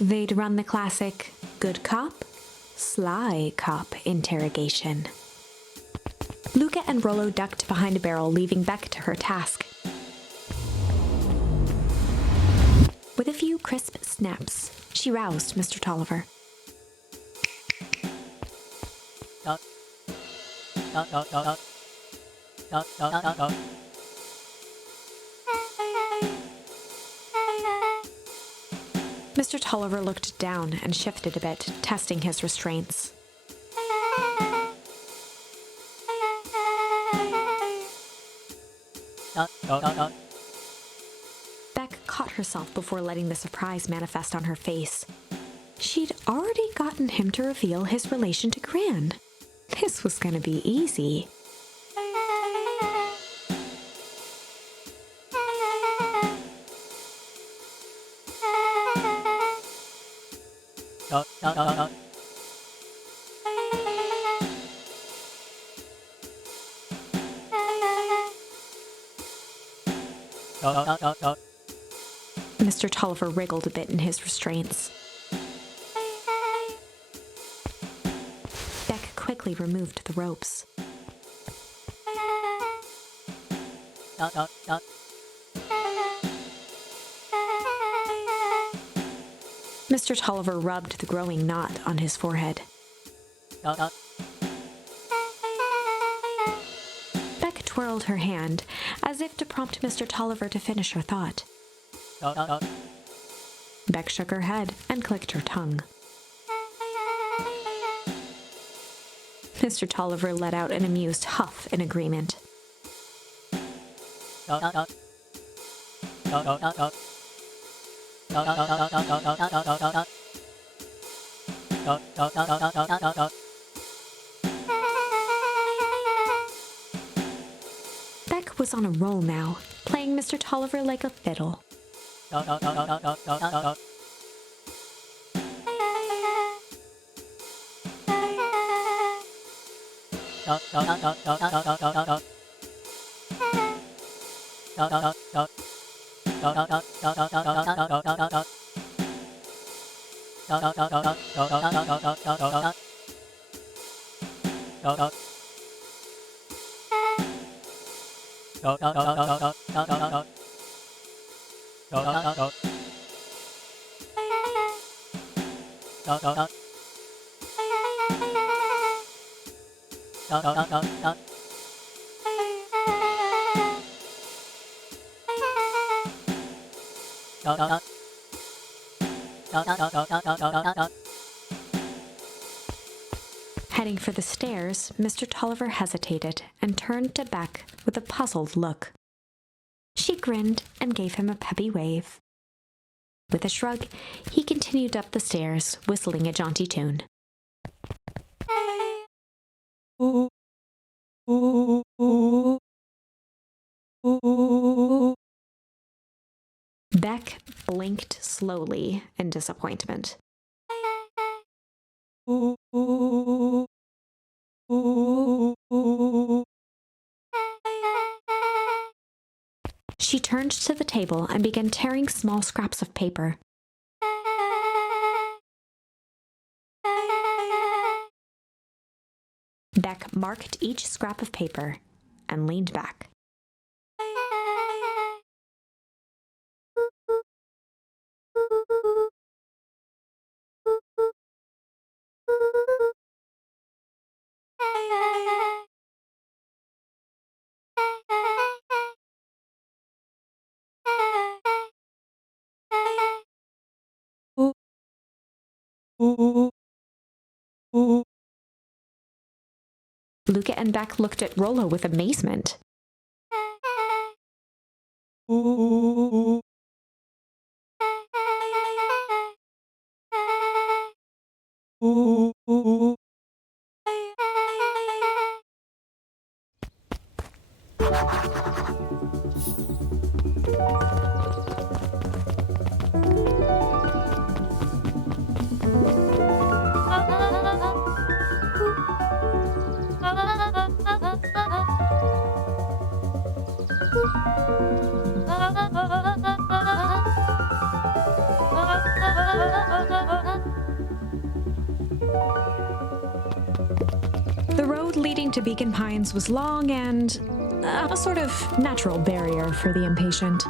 They'd run the classic good cop, sly cop interrogation. Luca and Rollo ducked behind a barrel, leaving Beck to her task. With a few crisp snaps, she roused Mr. Tolliver. Mr. Tolliver looked down and shifted a bit, testing his restraints. Beck caught herself before letting the surprise manifest on her face. She'd already gotten him to reveal his relation to Gran. This was going to be easy. Mr. Tolliver wriggled a bit in his restraints. Beck quickly removed the ropes. Mr. Tolliver rubbed the growing knot on his forehead. Beck twirled her hand, as if to prompt Mr. Tolliver to finish her thought. Beck shook her head and clicked her tongue. Mr. Tolliver let out an amused huff in agreement. Beck was on a roll now, playing Mr. Tolliver like a fiddle. Heading for the stairs, Mr. Tolliver hesitated and turned to Beck with a puzzled look. She grinned and gave him a peppy wave. With a shrug, he continued up the stairs, whistling a jaunty tune. Beck blinked slowly in disappointment. She turned to the table and began tearing small scraps of paper. Beck marked each scrap of paper and leaned back. Luca and Beck looked at Rollo with amazement. The road leading to Beacon Pines was long and a sort of natural barrier for the impatient.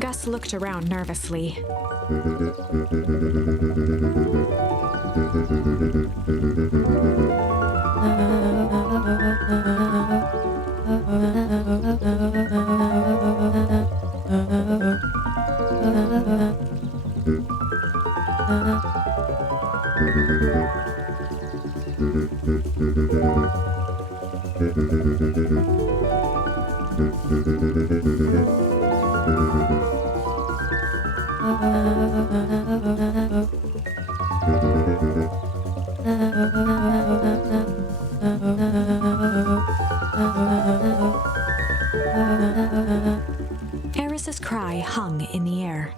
Gus looked around nervously. Eris's cry hung in the air.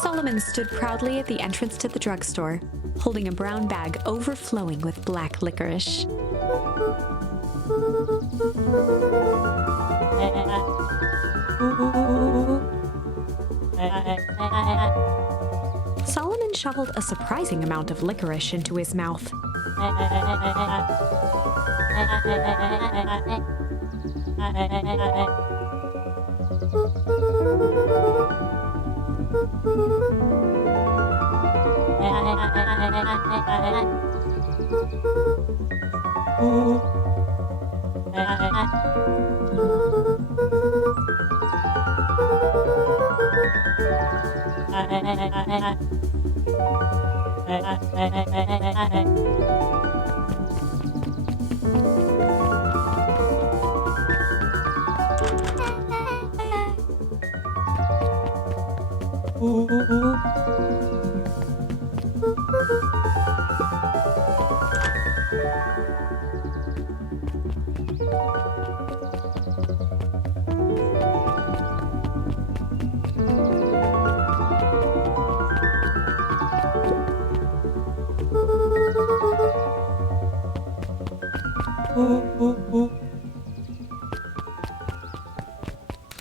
Solomon stood proudly at the entrance to the drugstore, holding a brown bag overflowing with black licorice. Solomon shoveled a surprising amount of licorice into his mouth.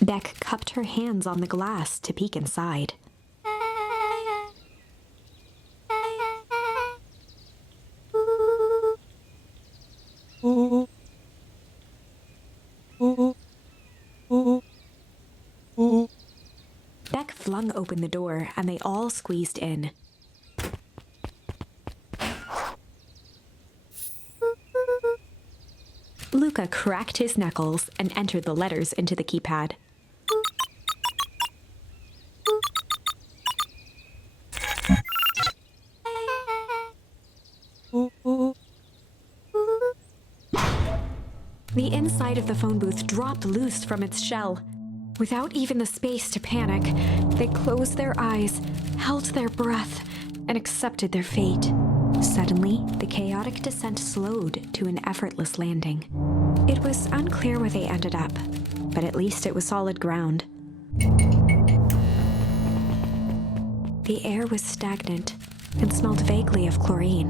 Beck cupped her hands on the glass to peek inside. Beck flung open the door, and they all squeezed in. Luca cracked his knuckles and entered the letters into the keypad. The inside of the phone booth dropped loose from its shell. Without even the space to panic, they closed their eyes, held their breath, and accepted their fate. Suddenly, the chaotic descent slowed to an effortless landing. It was unclear where they ended up, but at least it was solid ground. The air was stagnant and smelled vaguely of chlorine.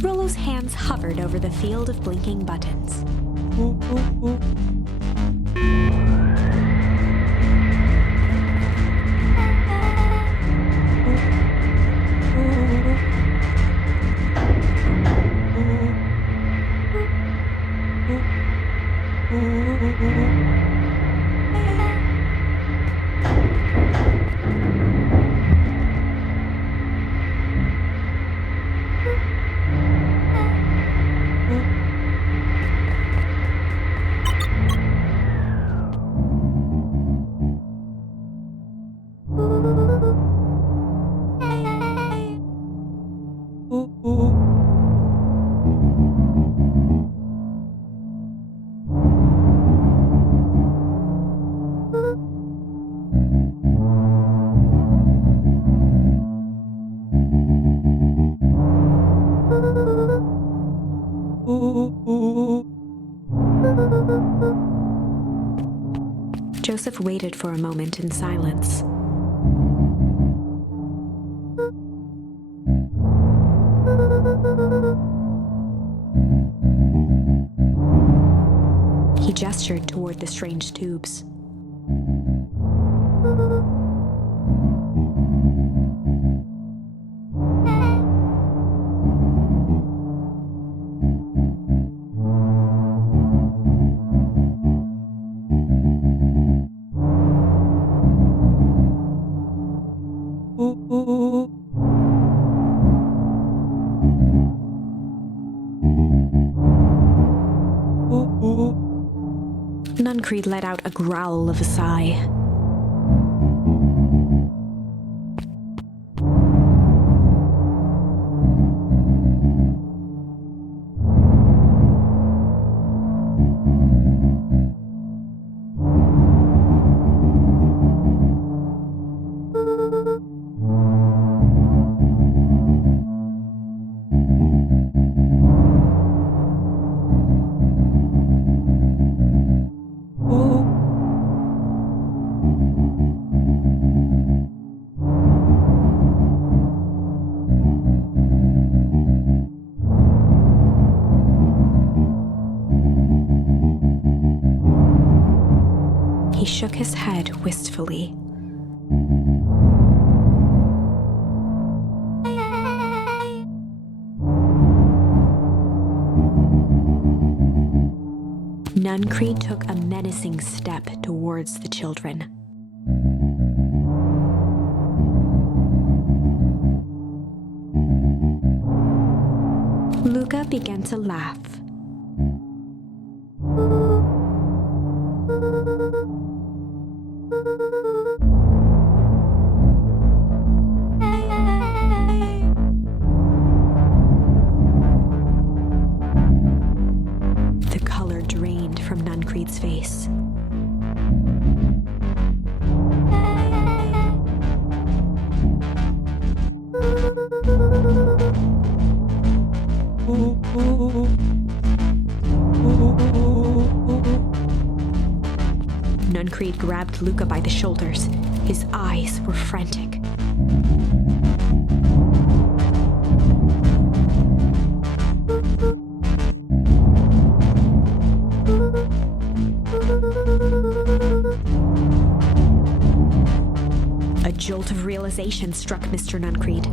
Rollo's hands hovered over the field of blinking buttons. Joseph waited for a moment in silence. He gestured toward the strange tubes. Nuncreed let out a growl of a sigh. He shook his head wistfully. Nuncreed took a menacing step towards the children. Luca began to laugh. The color drained from Nuncreed's face. Nuncreed grabbed Luca by the shoulders. His eyes were frantic. A jolt of realization struck Mr. Nuncreed.